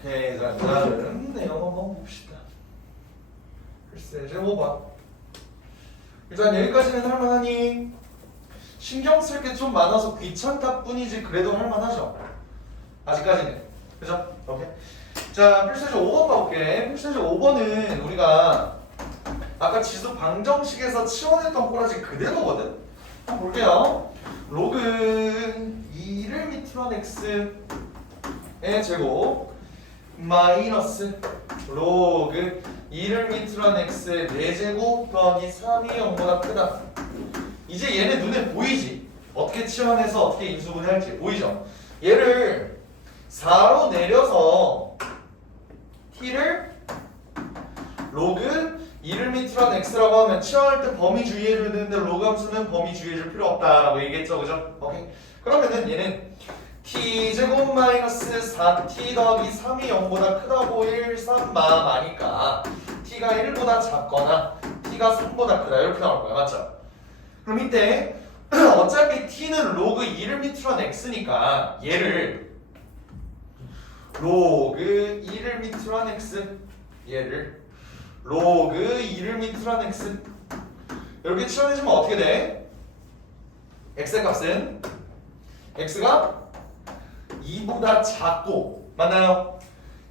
오케이, 자, 다음 내용 한번 봅시다. 글쎄, 이제 5번. 일단 여기까지는 할만하니? 신경 쓸 게 좀 많아서 귀찮다 뿐이지 그래도 할만하죠? 아직까지는. 그죠? 오케이. 자, 필수제 5번 봐볼게. 필수제 5번은 우리가 아까 지수 방정식에서 치환했던 꼬라지 그대로거든? 한번 볼게요. 로그 2를 밑으로 한 x의 제곱 마이너스 로그 2를 밑으로 한 x의 4제곱 더하기 3이 0보다 크다. 이제 얘네 눈에 보이지? 어떻게 치환해서 어떻게 인수분해할지 보이죠? 얘를 4로 내려서 t를 로그 2를 밑으로 한 x라고 하면 치환할 때 범위 주의해줘야 되는데 로그 함수는 범위 주의해줄 필요 없다라고 얘기했죠, 그죠? 오케이. 그러면은 얘는 t제곱 마이너스 4t 더하기 3이 0보다 크다고 1, 3, 마니까 t가 1보다 작거나 t가 3보다 크다 이렇게 나올 거야, 맞죠? 그럼 이때 어차피 t는 로그 2를 밑으로 한 x니까 얘를 로그 2를 밑으로 한 x 얘를 로그 2를 밑으로 한 x 이렇게 치환해주면 어떻게 돼? x의 값은 x가 2보다 작고 맞나요?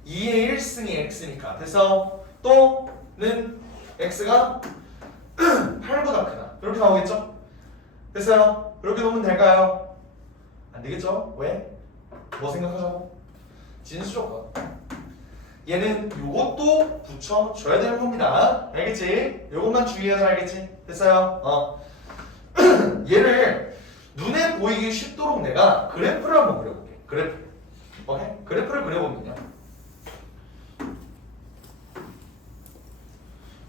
2의 1승이 x니까 그래서 또는 x가 8보다 크다 이렇게 나오겠죠? 됐어요? 이렇게 놓으면 될까요? 안 되겠죠? 왜? 뭐 생각하자고? 진수 조건 얘는 요것도 붙여줘야 되는 겁니다. 알겠지? 요것만 주의해서 알겠지? 됐어요? 얘를 눈에 보이기 쉽도록 내가 그래프를 한번 그려볼게. 그래프. 오케이? 그래프를 그려보면요.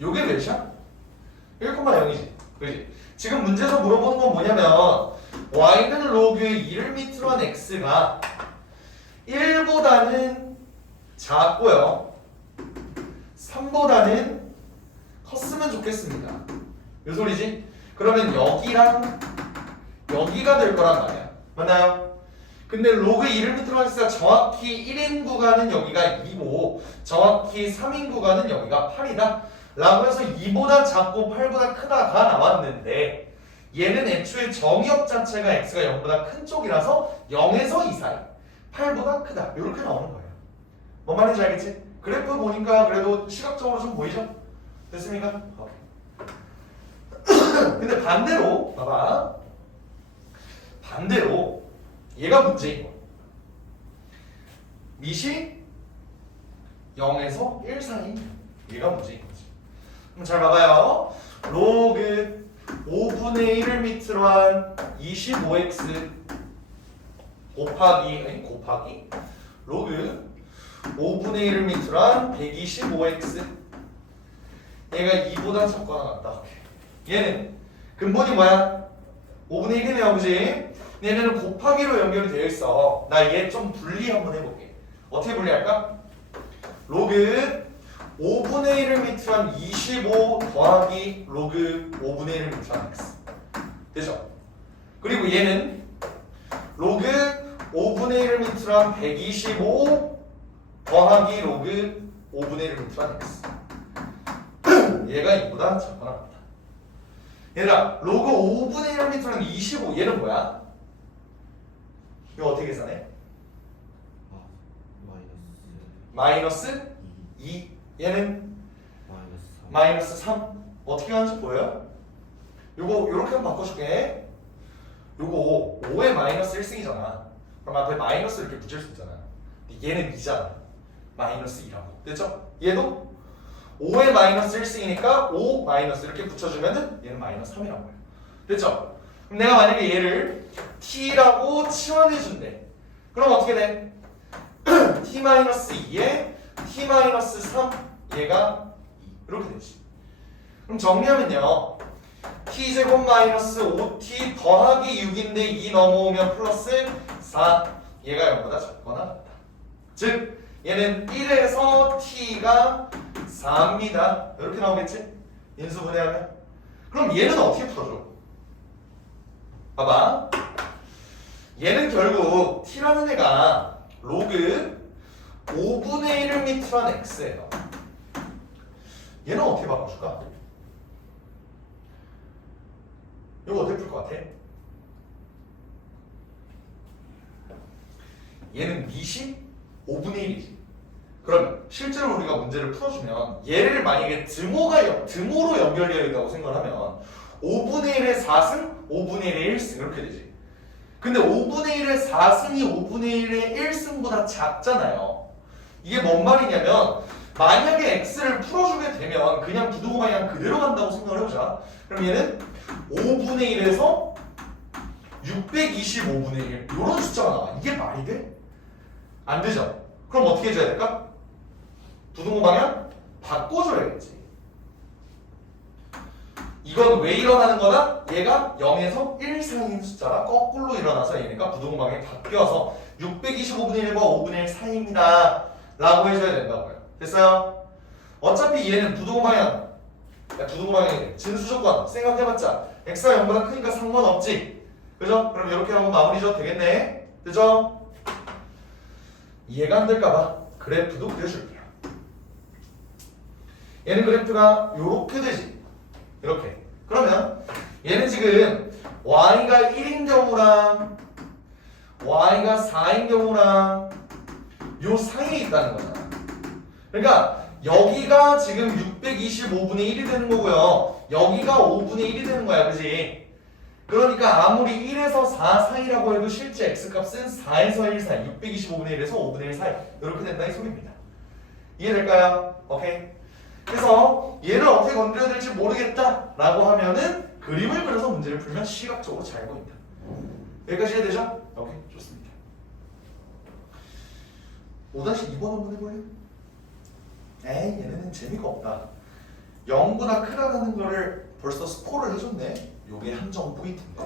요게 몇이야? 1,0이지. 그지? 지금 문제에서 물어보는 건 뭐냐면 y는 로그 2를 밑으로 한 x가 1보다는 작고요 3보다는 컸으면 좋겠습니다. 요 소리지? 그러면 여기랑 여기가 될 거란 말이야. 맞나요? 근데 로그 2를 밑으로 한 x가 정확히 1인 구간은 여기가 2고 정확히 3인 구간은 여기가 8이다 라고 해서 2보다 작고 8보다 크다가 나왔는데 얘는 애초에 정의역 자체가 x가 0보다 큰 쪽이라서 0에서 2 사이 8보다 크다 이렇게 나오는 거예요. 뭔 말인지 알겠지? 그래프 보니까 그래도 시각적으로 좀 보이죠? 됐습니까? 근데 반대로 봐봐 반대로 얘가 문제인 거야. 밑이 0에서 1 사이 얘가 문제인 거지. 그럼 잘 봐봐요. 로그 5분의 1을 밑으로 한 25x 곱하기 로그 5분의 1을 밑으로 한 125x 얘가 2보다 작거나 같다. 얘는 근본이 뭐야? 5분의 1이네요, 그지? 얘네는 곱하기로 연결이 되어 있어. 나 얘 좀 분리 한번 해볼게. 어떻게 분리할까? 로그 5분의 1을 밑으로 한 25 더하기 로그 5분의 1을 밑으로 한 x 되죠? 그리고 얘는 로그 5분의 1을 밑으로 한 125 더하기 로그 5분의 1을 밑으로 한 x 얘가 이보다 작거나 같다. 얘들아 로그 5분의 1을 밑으로 한 25 얘는 뭐야? 이거 어떻게 계산해? 마이너스 2 얘는 마이너스 3 어떻게 하는지 보여요? 요거 요렇게 한번 바꿔줄게. 요거 5의 마이너스 1승이잖아. 그럼 앞에 마이너스 이렇게 붙일 수 있잖아. 근데 얘는 2잖아. 마이너스 2라고 됐죠? 얘도 5의 마이너스 1승이니까 5 마이너스 이렇게 붙여주면은 얘는 마이너스 3이라고 해요. 됐죠? 그럼 내가 만약에 얘를 t라고 치환해준대. 그럼 어떻게 돼? t-2에 t-3 얘가 2 이렇게 되지. 그럼 정리하면요 t제곱 마이너스 5t 더하기 6인데 2 넘어오면 플러스 4 얘가 0보다 작거나 같다. 즉 얘는 1에서 t가 4입니다. 이렇게 나오겠지? 인수분해하면. 그럼 얘는 어떻게 풀어줘? 봐봐 얘는 결국 t라는 애가 로그 5분의 1을 밑으로 한 x예요. 얘는 어떻게 바꿔줄까? 이거 어떻게 풀 것 같아? 얘는 밑이 5분의 1이지. 그러면 실제로 우리가 문제를 풀어주면 얘를 만약에 등호로 연결되어 있다고 생각하면 5분의 1의 4승, 5분의 1의 1승 이렇게 되지. 근데 5분의 1의 4승이 5분의 1의 1승보다 작잖아요. 이게 뭔 말이냐면 만약에 x를 풀어주게 되면 그냥 부등호 방향 그대로 간다고 생각을 해보자. 그럼 얘는 5분의 1에서 625분의 1 이런 숫자가 나와. 이게 말이 돼? 안 되죠? 그럼 어떻게 해줘야 될까? 부등호 방향 바꿔줘야겠지. 이건 왜 일어나는 거다? 얘가 0에서 1 사이인 숫자가 거꾸로 일어나서 얘네가 부등호 방향이 바뀌어서 625분의 1과 5분의 1 사이입니다 라고 해줘야 된다고요. 됐어요? 어차피 얘는 부등호 방향 진수조건 생각해봤자 x가 0보다 크니까 상관없지. 그죠? 그럼 이렇게 하면 마무리 져도 되겠네. 그죠? 이해가 안 될까봐 그래프도 그려줄게요. 얘는 그래프가 요렇게 되지. 이렇게. 그러면 얘는 지금 y가 1인 경우랑 y가 4인 경우랑 요 사이에 있다는 거잖아. 그러니까 여기가 지금 625분의 1이 되는 거고요. 여기가 5분의 1이 되는 거야. 그지? 그러니까 아무리 1에서 4 사이라고 해도 실제 x값은 4에서 1 사이, 625분의 1에서 5분의 1 사이 이렇게 된다 이 소리입니다. 이해될까요? 오케이? 그래서 얘를 어떻게 건드려야 될지 모르겠다 라고 하면은 그림을 그려서 문제를 풀면 시각적으로 잘 보인다. 여기까지 이해되죠? 오케이, 좋습니다. 5-2번 한번 해볼래요? 에이, 얘네는 재미가 없다. 0보다 크다라는 거를 벌써 스코어를 해줬네. 요게 함정 포인트인데.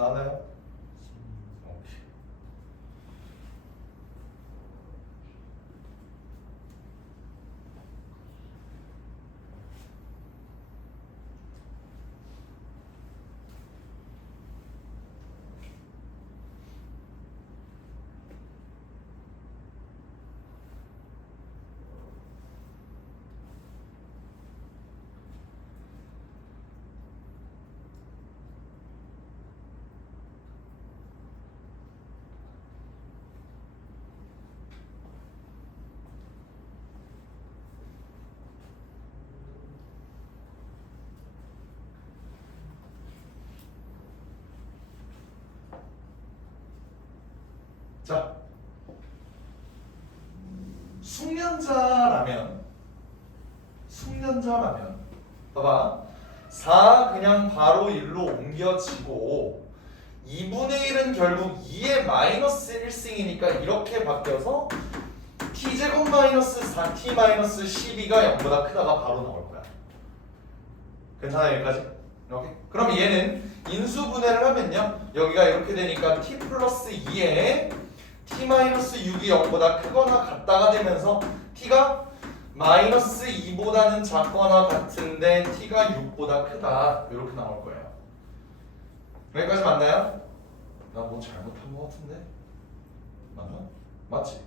나와요? 오케이. 자, 숙련자라면 봐봐, 4 그냥 바로 1로 옮겨지고 2분의 1은 결국 2의 마이너스 1승이니까 이렇게 바뀌어서 t제곱 마이너스 4t 마이너스 12가 0보다 크다가 바로 나올 거야. 괜찮아요? 여기까지? 오케이. 그럼 얘는 인수분해를 하면요, 여기가 이렇게 되니까 t 플러스 2에 t 마이너스 6이 0보다 크거나 같다가 되면서 t가 마이너스 2보다는 작거나 같은데 t가 6보다 크다. 이렇게 나올 거예요. 여기까지 맞나요? 나 뭐 잘못한 거 같은데? 맞나? 맞지?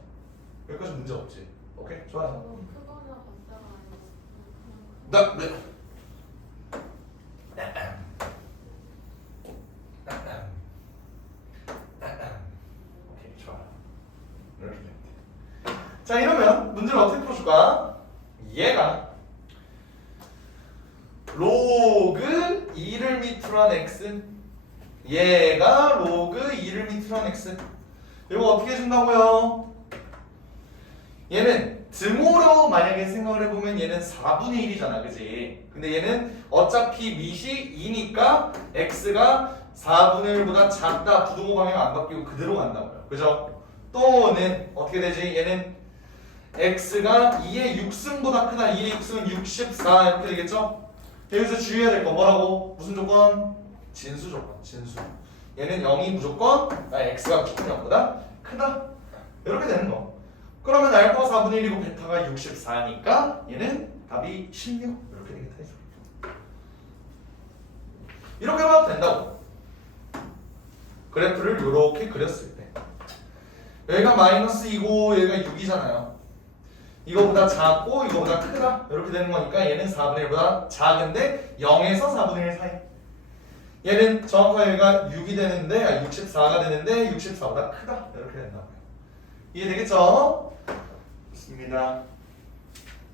여기까지 문제 없지? 오케이 좋아요. 크거나 같다가 아니고 네. 오케이 좋아. 이렇게 돼. 자 이러면 문제를 어떻게 풀어줄까? 얘가 로그 2를 밑으로 한 x, 얘가 로그 2를 밑으로 한 x. 이거 어떻게 해준다고요? 얘는 등호로 만약에 생각을 해보면 얘는 4분의 1이잖아, 그지? 근데 얘는 어차피 밑이 2니까 x가 4분의 1보다 작다. 부등호 방향 안 바뀌고 그대로 간다고요. 그죠? 또는 어떻게 되지? 얘는 x가 2의 6승보다 크다. 2의 6승은 64 이렇게 되겠죠? 여기서 주의해야 될 거 뭐라고? 무슨 조건? 진수 조건. 진수. 얘는 0이 무조건 x가 무조건 0보다 크다. 이렇게 되는 거. 그러면 알파가 4분의 1이고 베타가 64니까 얘는 답이 16 이렇게 되겠다. 이렇게 봐도 된다고. 그래프를 이렇게 그렸을 때 여기가 마이너스 2고 여기가 6이잖아요. 이거보다 작고 이거보다 크다 이렇게 되는 거니까 얘는 4분의 1보다 작은데 0에서 4분의 1 사이. 얘는 정확하게 여기가 6이 되는데 64가 되는데 64보다 크다 이렇게 된다고요. 이해되겠죠? 좋습니다.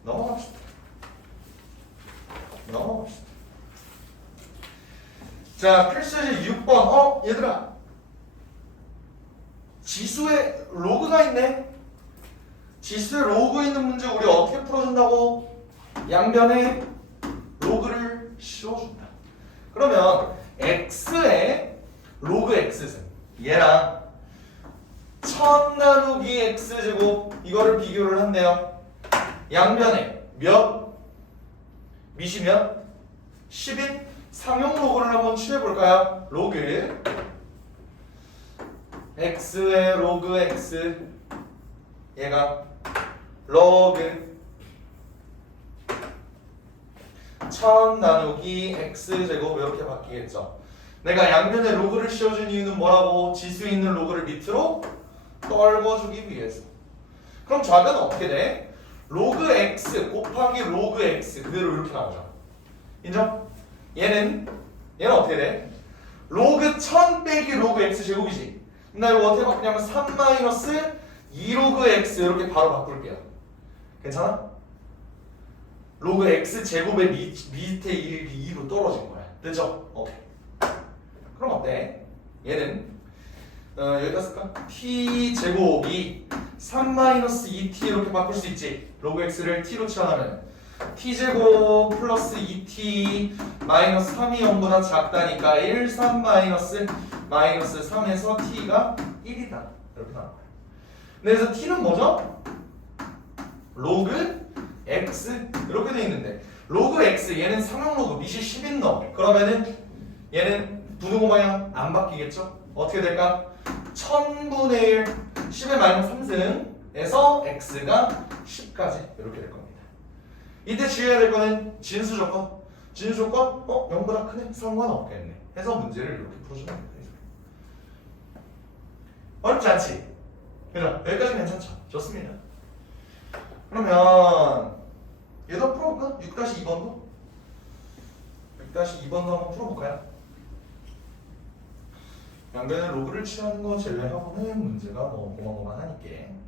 넘어갑시다. 자 필수제 6번. 얘들아 지수에 로그가 있네. 지수에 로그 있는 문제 우리 어떻게 풀어준다고? 양변에 로그를 씌워준다. 그러면 x에 로그 x승 얘랑 1000 나누기 x제곱 이거를 비교를 한대요. 양변에 몇? 미시면 10인 상용 로그를 한번 취해볼까요? 로그 x의 로그 x 얘가 로그 1000 나누기 x제곱 이렇게 바뀌겠죠. 내가 양변에 로그를 씌워준 이유는 뭐라고? 지수에 있는 로그를 밑으로 떨궈주기 위해서. 그럼 좌변은 어떻게 돼? 로그 x 곱하기 로그 x 그대로 이렇게 나오죠. 인정? 얘는 어떻게 돼? 로그 1000 빼기 로그 x 제곱이지. 나 이거 어떻게 바꾸냐면 3 마이너스 2로그 x 이렇게 바로 바꿀게요. 괜찮아? 로그 x 제곱의 밑에 1이 2로 떨어진 거야. 됐죠? 오케이. 그럼 어때? 얘는 여기다 쓸까? t 제곱이 3 마이너스 2t 이렇게 바꿀 수 있지. 로그 x를 t로 치환하면 t 제곱 플러스 2t 마이너스 3이 0보다 작다니까 1, 3 마이너스 3에서 t가 1이다. 이렇게 나올 거야. 그래서 t는 뭐죠? 로그 x 이렇게 돼 있는데 로그 x 얘는 상용 로그 밑이 10인 너. 그러면은 얘는 부등호 방향 안 바뀌겠죠? 어떻게 될까? 1000분의 1 10의 마이너스 3승에서 x가 10까지 이렇게 될 겁니다. 이때 주의해야 될 거는 진수 조건. 진수 조건 0보다 크네? 상관없겠네. 해서 문제를 이렇게 풀어주면 됩니다. 어렵지 않지? 그죠? 여기까지 괜찮죠? 좋습니다. 그러면 얘도 풀어볼까? 6-2번도? 6-2번도 한번 풀어볼까요? 양변에 로그를 취하는 거 제외하고는 문제가 뭐 고만고만하니까.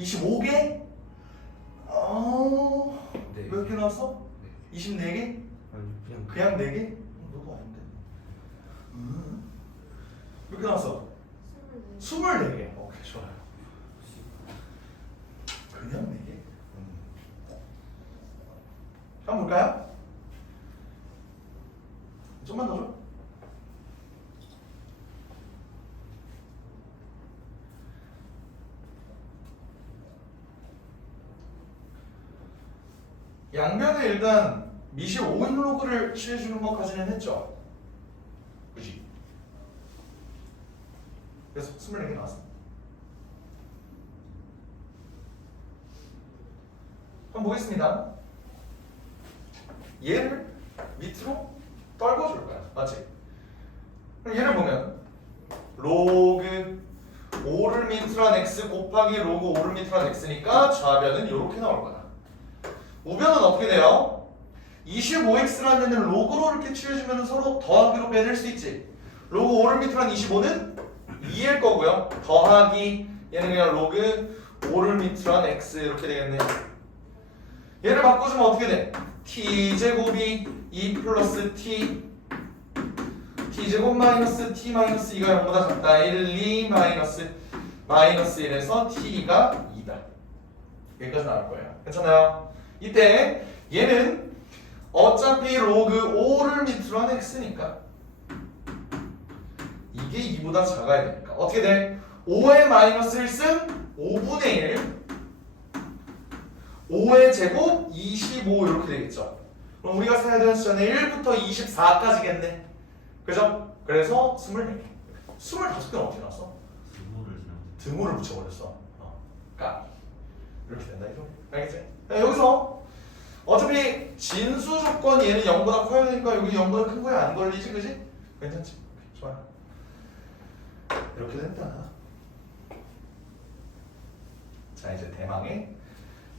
25개? 네. 몇 개 나왔어? 네. 24개? 아니 그냥 4개? 너도 아닌데. 몇 개 나왔어? 24개. 오케이, 좋아요. 그냥 4개? 한번 볼까요? 좀만 더 줘. 양변에 일단 미실 5인 로그를 취해주는 것까지는 했죠. 그지? 그래서 24개 나왔어. 한번 보겠습니다. 얘를 밑으로 떨궈줄 거야. 맞지? 그럼 얘를 보면 로그 5를 밑으로 한 x 곱하기 로그 5를 밑으로 한 x니까 좌변은 이렇게 나올 거다. 우변은 어떻게 돼요? 25x라는 애는 로그로 이렇게 취해주면 서로 더하기로 빼낼 수 있지. 로그 5를 밑으로 한 25는 2일 거고요. 더하기 얘는 그냥 로그 5를 밑으로 한 x 이렇게 되겠네. 얘를 바꿔주면 어떻게 돼? t제곱이 2 플러스 t제곱 마이너스 t 마이너스 2가 0보다 작다. 1, 2 마이너스 1에서 t가 2다. 여기까지 나올 거예요. 괜찮아요? 이때 얘는 어차피 로그 5를 밑으로 한 x니까 이게 2보다 작아야 되니까 어떻게 돼? 5의 마이너스 1승 5분의 1 5의 제곱 25 이렇게 되겠죠. 그럼 우리가 세야 되는 숫자는 1부터 24까지겠네. 그죠? 그래서 24개. 25개는 어떻게 나왔어? 등호를 붙여버렸어. 그러니까 이렇게 된다 이거. 알겠지? 여기서 어차피 진수 조건 얘는 0보다 커야 되니까 여기 0보다 큰 거에 안 걸리지, 그지? 괜찮지? 좋아. 이렇게 된다. 자, 이제 대망의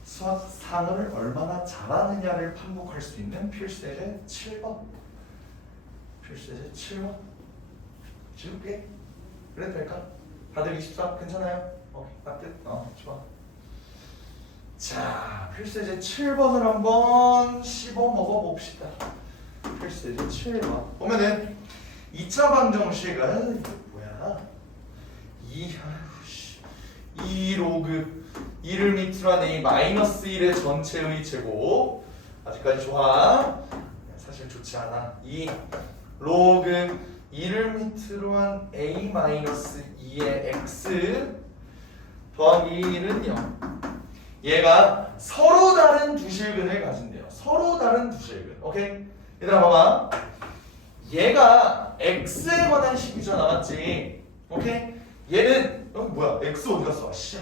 수학 상을 얼마나 잘하느냐를 판독할 수 있는 필수예제 7번. 필수예제 7번. 지울게. 그래도 될까? 다들 24 괜찮아요? 오케이, 따뜻. 좋아. 자, 필수예제 7번을 한번 씹어 먹어봅시다. 필수예제 7번. 보면은 2차 방정식은 이게 뭐야? 2 로그 2를 밑으로 한 a 마이너스 1의 전체의 제곱. 아직까지 좋아. 사실 좋지 않아. 2 로그 2를 밑으로 한 a 마이너스 2의 x 더하기 1은 0. 얘가 서로 다른 두 실근을 가진대요. 서로 다른 두 실근. 오케이? 얘들아 봐봐. 얘가 x에 관한 식이잖아, 맞지? 오케이? 얘는 뭐야? x 어디 갔어? 씨.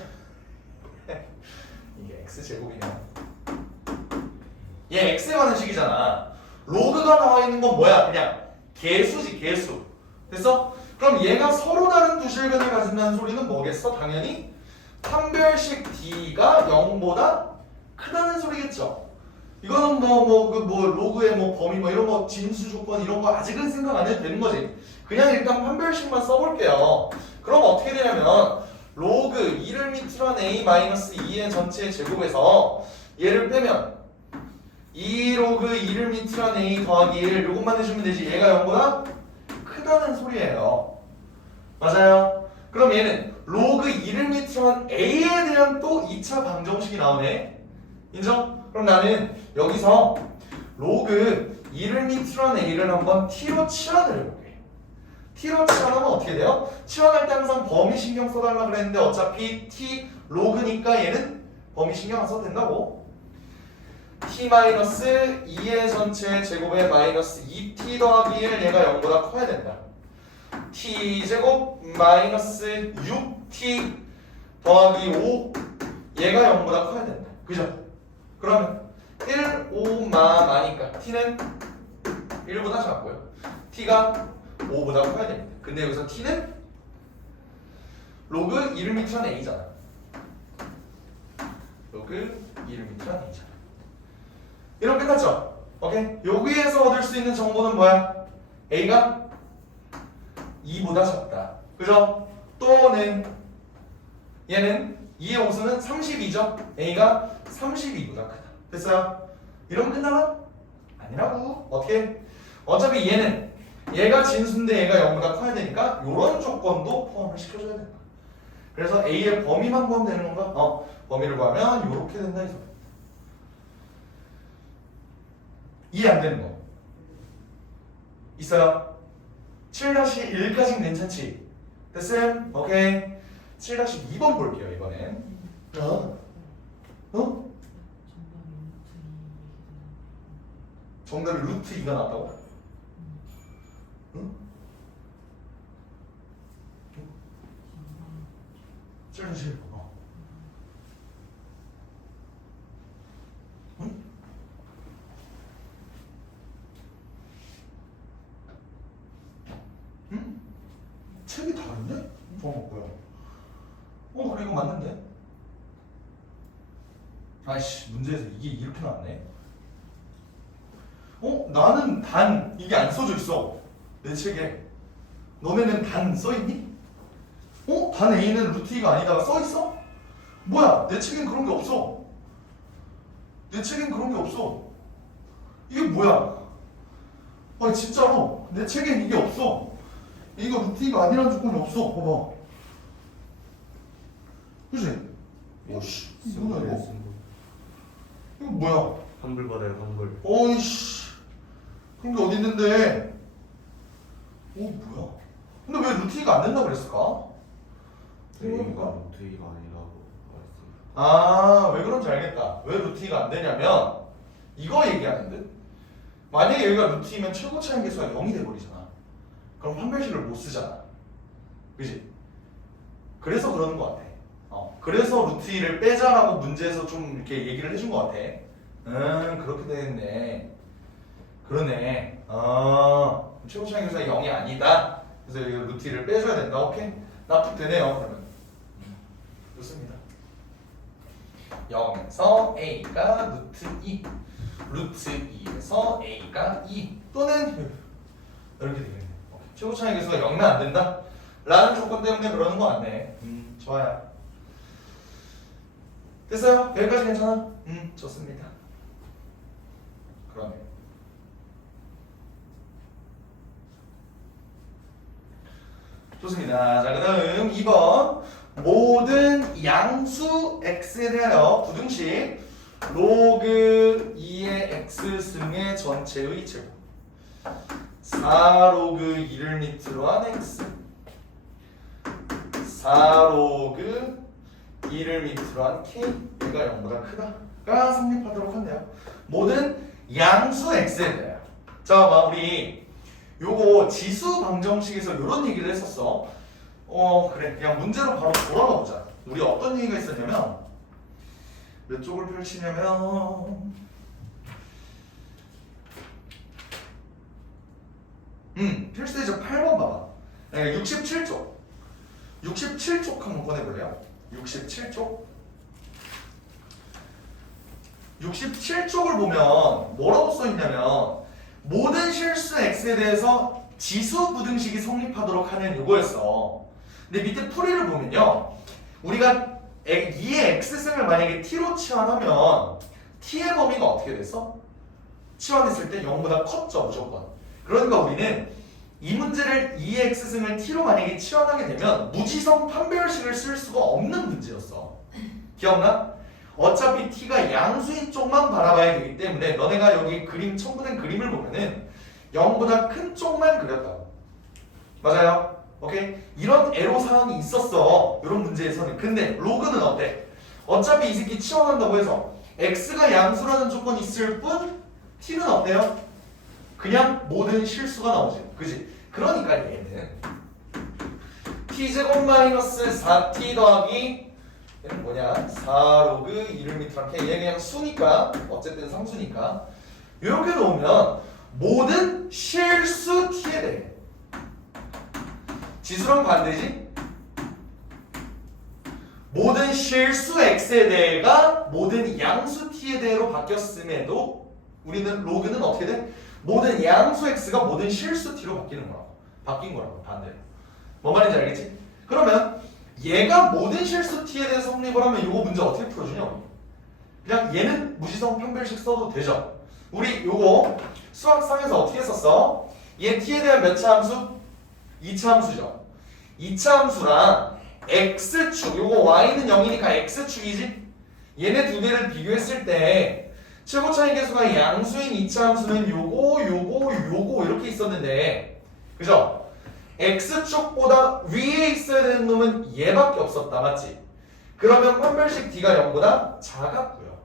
이게 x 제곱이냐? 얘 x에 관한 식이잖아. 로그가 나와 있는 건 뭐야? 그냥 개수지, 개수. 됐어? 그럼 얘가 서로 다른 두 실근을 가진다는 소리는 뭐겠어? 당연히 판별식 d가 0보다 크다는 소리겠죠. 이거는 로그의 범위 이런 거 진수 조건 이런 거 아직은 생각 안 해도 되는 거지. 그냥 일단 판별식만 써볼게요. 그럼 어떻게 되냐면 로그 2를 밑으로 한 a 마이너스 2의 전체 제곱에서 얘를 빼면 2 로그 2를 밑으로 한 a 더하기 1 요것만 해주면 되지. 얘가 0보다 크다는 소리예요. 맞아요? 그럼 얘는 로그 2를 밑으로 한 a에 대한 또 2차 방정식이 나오네. 인정? 그럼 나는 여기서 로그 2를 밑으로 한 a를 한번 t로 치환을 해볼게. t로 치환하면 어떻게 돼요? 치환할 때 항상 범위 신경 써달라 그랬는데 어차피 t 로그니까 얘는 범위 신경 안 써도 된다고. t-2의 전체 제곱에 마이너스 2t 더하기 1 얘가 0보다 커야 된다. t제곱 마이너스 6t 더하기 5 얘가 0보다 커야 된다. 그죠? 그러면 1, 5, 마니까 t는 1보다 작고요. t가 5보다 커야 됩니다. 근데 여기서 t는 로그 2를 밑으로 한 a잖아. 로그 2를 밑으로 한 a잖아. 이럼 끝났죠? 오케이? 여기에서 얻을 수 있는 정보는 뭐야? a가 2보다 작다. 그죠? 또는 얘는 2의 호수는 32죠. a가 32보다 크다. 됐어요? 이러면 끝나나? 아니라고. 어떻게? 어차피 얘가 진수인데 얘가 0보다 커야 되니까 이런 조건도 포함을 시켜줘야 된다. 그래서 a의 범위만 구하면 되는 건가? 범위를 구하면 이렇게 된다. 이 소리. 이해 안 되는 거 있어요? 7-1까지는 괜찮지? 됐어요? 오케이. 7-2번 볼게요 이번엔. 정답이 루트 2가 나왔다고? 응? 7-1 응? 응? 책이 다른데? 뭐야? 그래 이거 맞는데? 아이씨 문제에서 이게 이렇게 나왔네. 나는 단 이게 안 써져 있어 내 책에. 너네는 단 써있니? 단 A는 루트 2가 아니다가 써있어? 뭐야 내 책엔 그런 게 없어. 내 책엔 그런 게 없어. 이게 뭐야? 아니 진짜로 내 책엔 이게 없어. 이거 루트 2가 아니라는 조건이 없어. 봐봐. 그치? 오씨 뭐야 이거? 이거 뭐야? 환불 받아요 환불. 어이씨 그런 게 어디 있는데? 뭐야? 근데 왜 루트 2가 안 된다고 그랬을까? A가 루트 2가 아니라고 말했습니다. 왜 그런지 알겠다. 왜 루트 2가 안 되냐면 이거 얘기하는 듯. 만약에 여기가 루트 2면 최고 차이 계수가 0이 돼버리잖아. 그럼 판별식을 못 쓰잖아. 그지? 그래서 그러는 것 같아. 그래서 루트 2를 빼자라고 문제에서 좀 이렇게 얘기를 해준 것 같아. 그렇게 되겠네. 그러네. 최고 차이 계수가 0이 아니다. 그래서 여기 루트 2를 빼줘야 된다. 오케이? 납득되네요. 그러면. 좋습니다. 0에서 a가 루트 2, 루트 2에서 a가 2 또는 이렇게 되겠네. 최고 차이 계수가 0은 안 된다? 라는 조건 때문에 그러는 거 같네. 좋아요. 됐어요? 여기까지 괜찮아? 좋습니다. 그러네. 좋습니다. 자, 그 다음 2번. 모든 양수 x에 대하여 부등식 로그 2의 x승의 전체의 제곱 4로그 2를 밑으로 한 x 4로그 2를 밑으로 한 k 얘가 0보다 크다가 성립하도록 한대요. 모든 양수 x에 대하여. 자, 우리 요거 지수 방정식에서 이런 얘기를 했었어. 그래. 그냥 문제로 바로 돌아가 보자. 우리 어떤 얘기가 있었냐면 몇 쪽을 펼치냐면 필수대적 8번 봐봐. 67쪽. 67쪽 한번 꺼내볼래요? 67쪽. 67쪽을 보면 뭐라고 써있냐면 모든 실수 x에 대해서 지수 부등식이 성립하도록 하는 요거였어. 근데 밑에 풀이를 보면요, 우리가 2의 x승을 만약에 t로 치환하면 t의 범위가 어떻게 됐어? 치환했을 때 0보다 컸죠 무조건. 그러니까 우리는 이 문제를 2의 x승을 t로 만약에 치환하게 되면 무지성 판별식을 쓸 수가 없는 문제였어. 기억나? 어차피 t가 양수인 쪽만 바라봐야 되기 때문에 너네가 여기 그림 첨부된 그림을 보면은 0보다 큰 쪽만 그렸다고. 맞아요? 오케이? 이런 애로사항이 있었어 이런 문제에서는. 근데 로그는 어때? 어차피 이 새끼 치환한다고 해서 x가 양수라는 조건이 있을 뿐 t는 어때요? 그냥 모든 실수가 나오지. 그지? 그러니까 얘는 t제곱 마이너스 4t 더하기 얘는 뭐냐? 4로그 2를 밑으로 한 k. 얘 그냥 수니까 어쨌든 상수니까 이렇게 놓으면 모든 실수 t에 대해 지수랑 반대지? 모든 실수 x에 대해가 모든 양수 t에 대해로 바뀌었음에도 우리는 로그는 어떻게 돼? 모든 양수 x가 모든 실수 t로 바뀌는 거라고. 바뀐 거라고 반대로. 뭔 말인지 알겠지? 그러면 얘가 모든 실수 t에 대해서 성립을 하면 이거 문제 어떻게 풀어주냐? 그냥 얘는 무지성 판별식 써도 되죠. 우리 요거 수학상에서 어떻게 썼어? 얘 t에 대한 몇 차 함수? 2차 함수죠. 2차 함수랑 x축, 요거 y는 0이니까 x축이지? 얘네 두 개를 비교했을 때 최고 차이 계수가 양수인 2차 함수는 요거 이렇게 있었는데, 그죠? x축보다 위에 있어야 되는 놈은 얘밖에 없었다, 맞지? 그러면 판별식 d가 0보다 작았고요.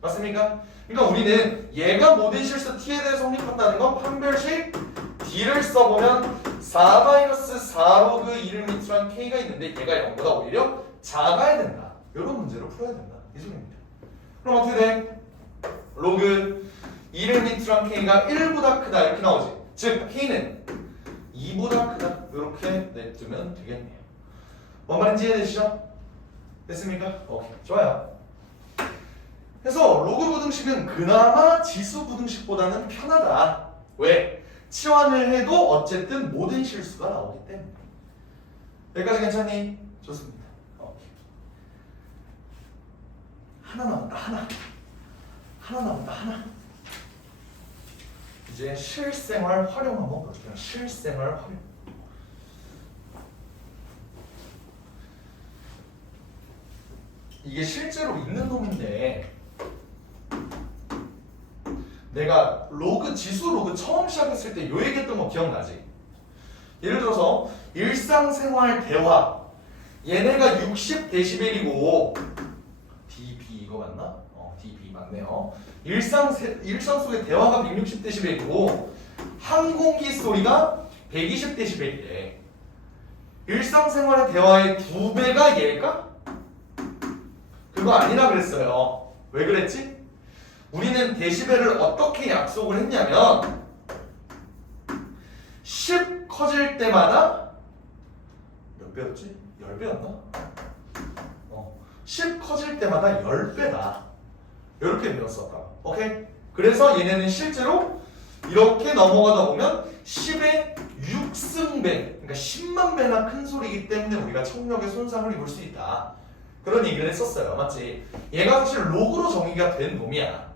맞습니까? 그러니까 우리는 얘가 모든 실수 t에 대해 성립한다는 건 판별식 d를 써보면 4-4 로그 1m란 k가 있는데 얘가 0보다 오히려 작아야 된다. 이런 문제를 풀어야 된다. 이 소리입니다. 그럼 어떻게 돼? 로그 1m란 k가 1보다 크다 이렇게 나오지. 즉 k는 2보다 크다 이렇게 내두면 되겠네요. 뭔 말인지 이해되시죠? 됐습니까? 오케이, 좋아요. 그래서 로그 부등식은 그나마 지수 부등식보다는 편하다. 왜? 치환을 해도 어쨌든 모든 실수가 나오기 때문에. 여기까지 괜찮니? 좋습니다. 오케이. 하나 남았다. 하나 남았다. 이제 실생활 활용 한번 볼게요. 실생활 활용. 이게 실제로 있는 놈인데 내가 지수 로그 처음 시작했을 때 요 얘기했던 거 기억나지? 예를 들어서 일상생활 대화 얘네가 60dB이고 dB 이거 맞나? dB 맞네요. 일상 속의 대화가 160dB이고 항공기 소리가 120dB이래. 일상생활의 대화의 2배가 얘일까? 그거 아니라 그랬어요. 왜 그랬지? 우리는 데시벨을 어떻게 약속을 했냐면 10 커질 때마다 몇 배였지? 10배였나? 10 커질 때마다 10배다. 이렇게 배웠었다. 오케이? 그래서 얘네는 실제로 이렇게 넘어가다 보면 10의 6승배, 그러니까 10만 배나 큰 소리이기 때문에 우리가 청력에 손상을 입을 수 있다. 그런 얘기를 했었어요. 맞지? 얘가 사실 로그로 정의가 된 놈이야.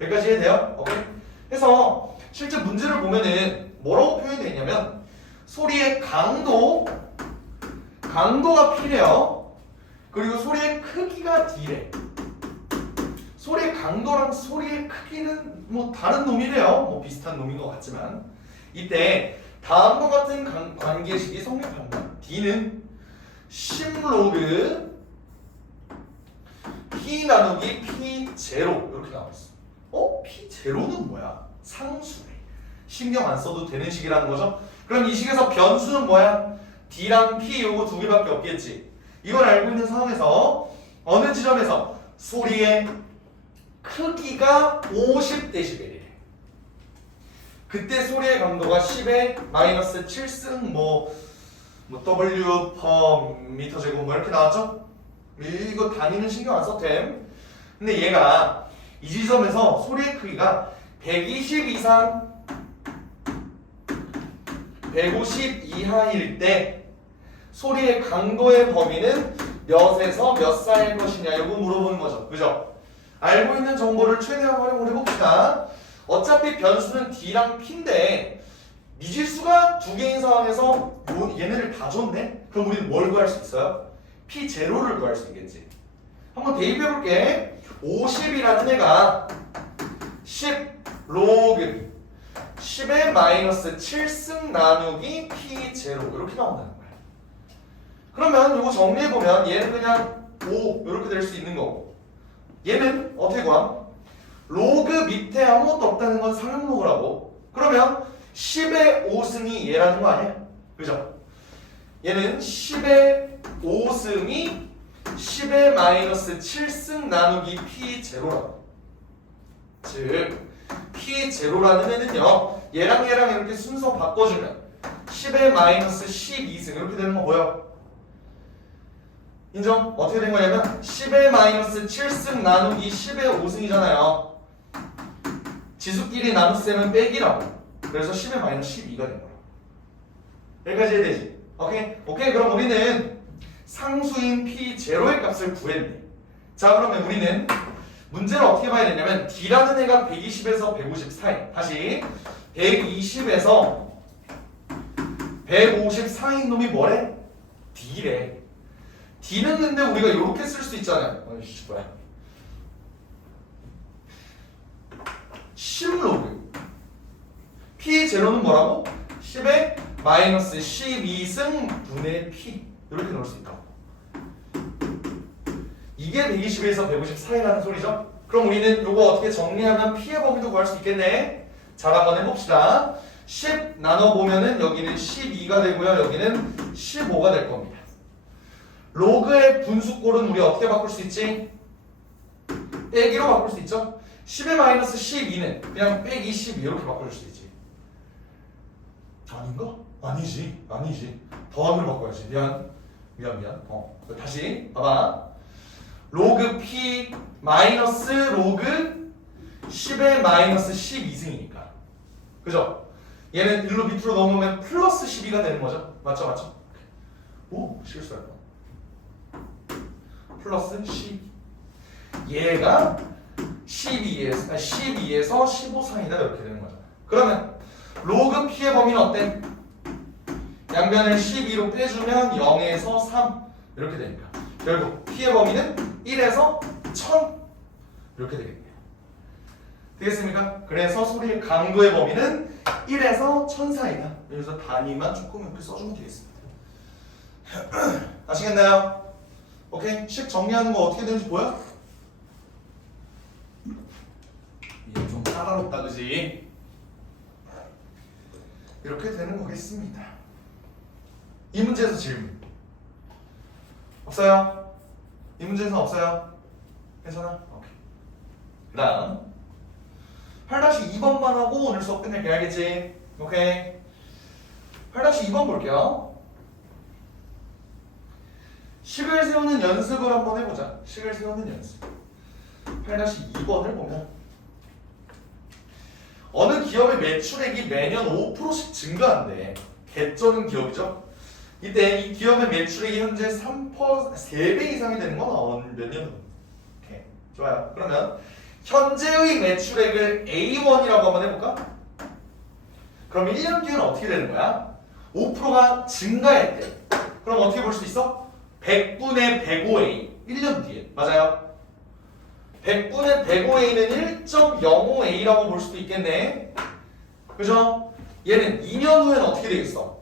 여기까지 이해돼요? 오케이? 그래서 실제 문제를 보면은 뭐라고 표현이 되냐면 소리의 강도가 P래요. 그리고 소리의 크기가 D래. 소리의 강도랑 소리의 크기는 뭐 다른 놈이래요. 뭐 비슷한 놈인 것 같지만 이때 다음과 같은 관계식이 성립한다. D는 10로그 P 나누기 P0 이렇게 나와있어. P0는 뭐야? 상수래. 신경 안 써도 되는 식이라는 거죠. 그럼 이 식에서 변수는 뭐야? D랑 P 요거 두 개밖에 없겠지. 이걸 알고 있는 상황에서 어느 지점에서 소리의 크기가 50dB이래. 그때 소리의 강도가 10의 마이너스 7승 W per 미터 제곱 뭐 이렇게 나왔죠? 이거 단위는 신경 안 써도 됨. 근데 얘가 이 지점에서 소리의 크기가 120 이상 150 이하일 때 소리의 강도의 범위는 몇에서 몇 사이일 것이냐 이거 물어보는 거죠. 그죠? 알고 있는 정보를 최대한 활용을 해봅시다. 어차피 변수는 D랑 P인데 미지수가 두 개인 상황에서 얘네를 다 줬네? 그럼 우리는 뭘 구할 수 있어요? P0를 구할 수 있겠지. 한번 대입해볼게. 50이라는 애가 10 로그 10의 마이너스 7승 나누기 P0 이렇게 나온다는 거야. 그러면 이거 정리해보면 얘는 그냥 5 이렇게 될 수 있는 거고 얘는 어떻게 구함? 로그 밑에 아무것도 없다는 건 상용로그라고. 그러면 10의 5승이 얘라는 거 아니야? 그죠? 얘는 10의 5승이 10의 마이너스 7승 나누기 P0라고. 즉 P0라는 애는요 얘랑 이렇게 순서 바꿔주면 10의 마이너스 12승 이렇게 되는 거 보여? 인정? 어떻게 된 거냐면 10의 마이너스 7승 나누기 10의 5승이잖아요. 지수끼리 나눗셈은 빼기라고. 그래서 10의 마이너스 12가 된 거야. 여기까지 해야 되지? 오케이? 그럼 우리는 상수인 P0의 값을 구했네. 자, 그러면 우리는 문제를 어떻게 봐야 되냐면 D라는 애가 120에서 150 사이. 다시 120에서 150 사이인 놈이 뭐래? D래. D는 근데 우리가 이렇게 쓸 수 있잖아요. 어이씨 뭐야? 10로그. P0는 뭐라고? 10의 마이너스 12승 분의 P. 이렇게 넣을 수 있다. 이게 120에서 150 사이라는 소리죠. 그럼 우리는 이거 어떻게 정리하면 P의 범위도 구할 수 있겠네. 잘 한번 해봅시다. 10 나눠보면은 여기는 12가 되고요. 여기는 15가 될 겁니다. 로그의 분수꼴은 우리 어떻게 바꿀 수 있지? 빼기로 바꿀 수 있죠? 10의 마이너스 12는 그냥 빼기 12 이렇게 바꿀 수 있지. 아닌가? 아니지. 더하기로 바꿔야지. 미안. 다시 봐봐. 로그 P 마이너스 로그 10의 마이너스 12승이니까. 그죠? 얘는 1로 밑으로 넘으면 플러스 12가 되는 거죠. 맞죠? 오, 실수했다. 플러스 12. 얘가 12에서 15 사이다 이렇게 되는 거죠. 그러면 로그 P의 범위는 어때? 양변을 12로 빼주면 0에서 3 이렇게 되니까 결국 P의 범위는 1에서 1000 이렇게 되겠네요. 되겠습니까? 그래서 소리의 강도의 범위는 1에서 1000 사이다. 여기서 단위만 조금 이렇게 써주면 되겠습니다. 아시겠나요? 오케이? 식 정리하는 거 어떻게 되는지 보여? 이게 좀 까다롭다 그지? 이렇게 되는 거겠습니다. 이 문제에서 질문 없어요? 이 문제에서 없어요? 괜찮아? 오케이. 그 다음 8-2번만 하고 오늘 수업 끝낼게. 알겠지? 오케이. 8-2번 볼게요. 식을 세우는 연습을 한번 해보자. 식을 세우는 연습. 8-2번을 보면 어느 기업의 매출액이 매년 5%씩 증가한대. 개쩌는 기업이죠. 이때 이 기업의 매출액이 현재 3배 이상이 되는 건 몇 년 후? 오케이. 좋아요. 그러면 현재의 매출액을 A1이라고 한번 해볼까? 그럼 1년 뒤에는 어떻게 되는 거야? 5%가 증가했대. 그럼 어떻게 볼 수 있어? 100분의 105A 1년 뒤에. 맞아요? 100분의 105A는 1.05A라고 볼 수도 있겠네. 그죠? 얘는 2년 후에는 어떻게 되겠어?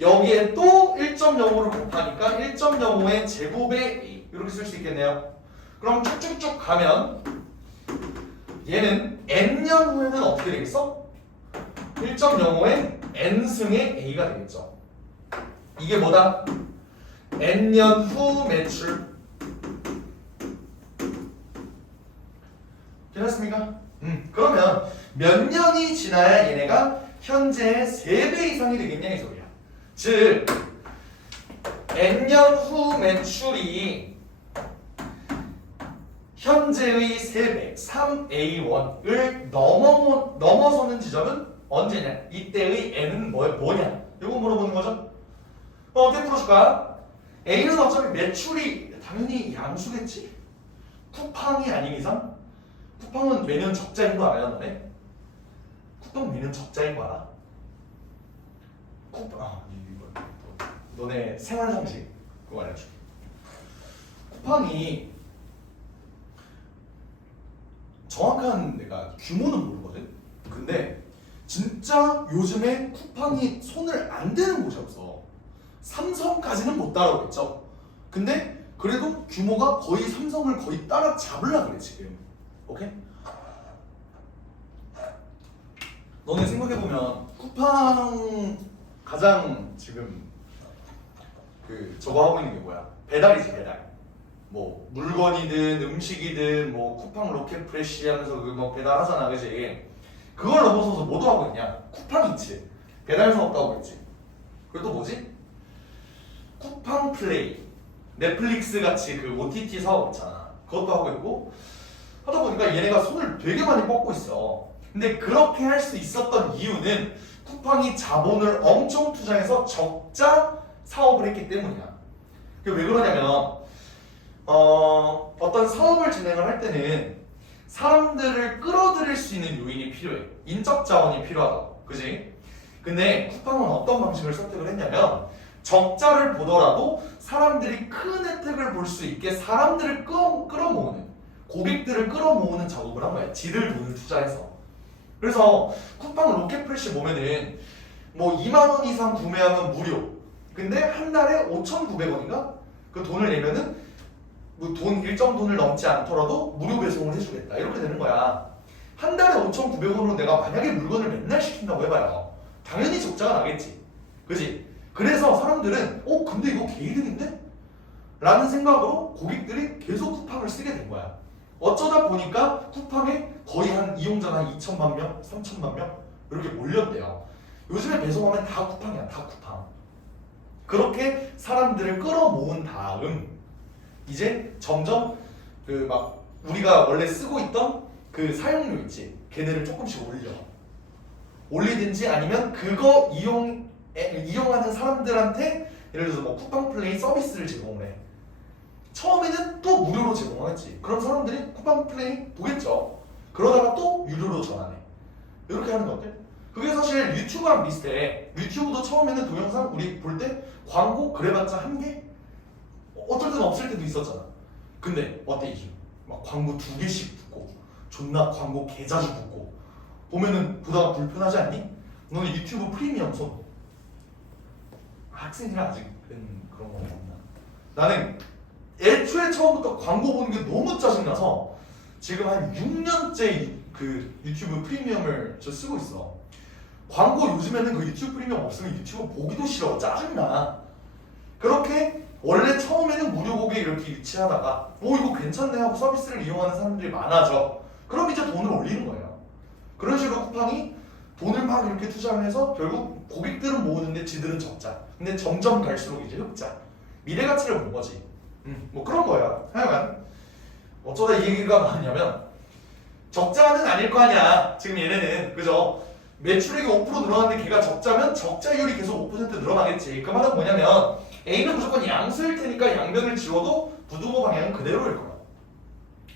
여기에 또 1.05를 곱하니까 1.05의 제곱의 A 이렇게 쓸 수 있겠네요. 그럼 쭉쭉쭉 가면 얘는 n년 후에는 어떻게 되겠어? 1.05의 n승의 A가 되겠죠. 이게 뭐다? n년 후 매출. 괜찮습니까? 그러면 몇 년이 지나야 얘네가 현재의 3배 이상이 되겠냐 이 소리야. 즉 n년 후 매출이 현재의 3배 3A1을 넘어서는 지점은 언제냐? 이때의 n은 뭐냐? 이거 물어보는 거죠. 어떻게 풀어줄까? A는 어차피 매출이 당연히 양수겠지? 쿠팡이 아닌 이상? 쿠팡은 매년 적자인 거 알아요 너네? 쿠팡 매년 적자인 거 알아? 너네 생활 상식 그거 알려줄게. 쿠팡이 정확한 내가 규모는 모르거든. 근데 진짜 요즘에 쿠팡이 손을 안 대는 곳이 없어. 삼성까지는 못 따라오겠죠. 근데 그래도 규모가 거의 삼성을 거의 따라잡으려고 그래 지금. 오케이? 너네 생각해보면 쿠팡 가장 지금 그 저거 하고 있는 게 뭐야? 배달이지 배달. 뭐 물건이든 음식이든 뭐 쿠팡 로켓 프레시 하면서 뭐 배달하잖아 그지? 그걸 넘어서서 뭐도 하고 있냐? 쿠팡 이츠 배달 사업도 하고 있지. 그리고 또 뭐지? 쿠팡 플레이 넷플릭스 같이 그 OTT 사업 있잖아. 그것도 하고 있고 하다 보니까 얘네가 손을 되게 많이 뻗고 있어. 근데 그렇게 할 수 있었던 이유는 쿠팡이 자본을 엄청 투자해서 적자 사업을 했기 때문이야. 그게 왜 그러냐면 어떤 사업을 진행을 할 때는 사람들을 끌어들일 수 있는 요인이 필요해. 인적 자원이 필요하다고. 그지? 근데 쿠팡은 어떤 방식을 선택을 했냐면 적자를 보더라도 사람들이 큰 혜택을 볼 수 있게 사람들을 끌어모으는 고객들을 끌어모으는 작업을 한 거야. 지들 돈을 투자해서. 그래서 쿠팡 로켓프레시 보면은 뭐 2만 원 이상 구매하면 무료. 근데 한 달에 5,900원인가? 그 돈을 내면은 뭐 돈 일정 돈을 넘지 않더라도 무료 배송을 해주겠다. 이렇게 되는 거야. 한 달에 5,900원으로 내가 만약에 물건을 맨날 시킨다고 해봐요. 당연히 적자가 나겠지. 그지? 그래서 사람들은 근데 이거 개이득인데? 라는 생각으로 고객들이 계속 쿠팡을 쓰게 된 거야. 어쩌다 보니까 쿠팡에 거의 한 이용자가 한 2천만 명, 3천만 명 이렇게 몰렸대요. 요즘에 배송하면 다 쿠팡이야. 다 쿠팡. 그렇게 사람들을 끌어모은 다음 이제 점점 그 막 우리가 원래 쓰고 있던 그 사용료 있지. 걔네를 조금씩 올리든지 아니면 그거 이용하는 사람들한테 예를 들어서 뭐 쿠팡플레이 서비스를 제공을 해. 처음에는 또 무료로 제공하겠지. 그럼 사람들이 쿠팡플레이 보겠죠. 그러다가 또 유료로 전환해. 이렇게 하는 거 어때? 그게 사실 유튜브랑 비슷해. 유튜브도 처음에는 동영상 우리 볼 때 광고 그래봤자 한 개? 어떨 때는 없을 때도 있었잖아. 근데 어때 이게? 막 광고 2개씩 붙고 존나 광고 개자주 붙고 보면은 보다가 불편하지 않니? 너는 유튜브 프리미엄 써. 학생이라 아직은 그런 거 없나? 나는 애초에 처음부터 광고 보는 게 너무 짜증나서 지금 한 6년째 그 유튜브 프리미엄을 저 쓰고 있어. 광고 요즘에는 그 유튜브 프리미엄 없으면 유튜브 보기도 싫어. 짜증나. 그렇게 원래 처음에는 무료 고객 이렇게 유치하다가 이거 괜찮네 하고 서비스를 이용하는 사람들이 많아져. 그럼 이제 돈을 올리는 거예요. 그런 식으로 쿠팡이 돈을 막 이렇게 투자를 해서 결국 고객들은 모으는데 지들은 적자. 근데 점점 갈수록 이제 흑자. 미래 가치를 본 거지. 뭐 그런 거야. 하여간 어쩌다 이 얘기가 나왔냐면 적자는 아닐 거 아니야. 지금 얘네는 그죠? 매출액이 5% 늘어났는데 걔가 적자면 적자율이 계속 5% 늘어나겠지. 그 말은 뭐냐면 A는 무조건 양수일 테니까 양변을 지워도 부등호 방향은 그대로일 거야.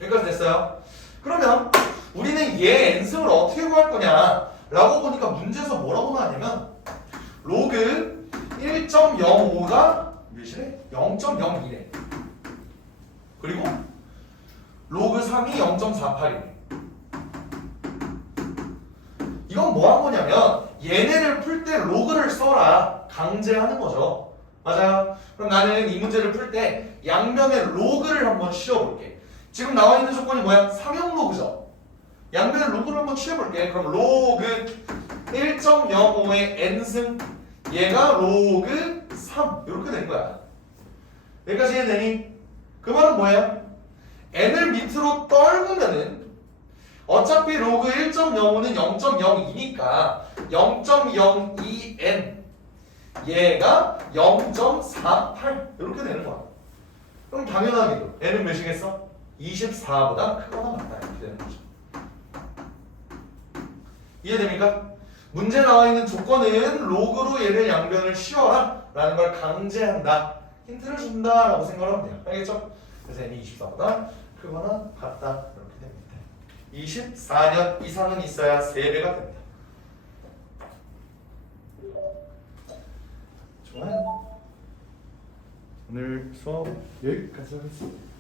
여기까지 됐어요? 그러면 우리는 얘 n승을 어떻게 구할 거냐 라고 보니까 문제에서 뭐라고 나왔냐면 로그 1.05가 몇이래? 0.02래. 그리고 로그 3이 0.48이래. 이건 뭐 한 거냐면 얘네를 풀 때 로그를 써라 강제하는 거죠. 맞아요? 그럼 나는 이 문제를 풀 때 양변에 로그를 한번 씌워볼게. 지금 나와 있는 조건이 뭐야? 삼형 로그죠. 양변에 로그를 한번 씌워볼게. 그럼 로그 1.05의 n승 얘가 로그 3 이렇게 된 거야. 여기까지 이해되니? 그 말은 뭐예요? n을 밑으로 떨구면은 어차피 로그 1.05는 0.02니까 0.02n 얘가 0.48 이렇게 되는 거야. 그럼 당연하게도 n은 몇이겠어? 24보다 크거나 같다 이렇게 되는 거죠. 이해됩니까? 문제 나와 있는 조건은 로그로 얘를 양변을 씌워라 라는 걸 강제한다. 힌트를 준다 라고 생각하면 돼요. 알겠죠? 그래서 n이 24보다 크거나 같다 이렇게 됩니다. 24년 이상은 있어야 3배가 됩니다. 좋아요. 오늘 수업 여기까지 하겠습니다.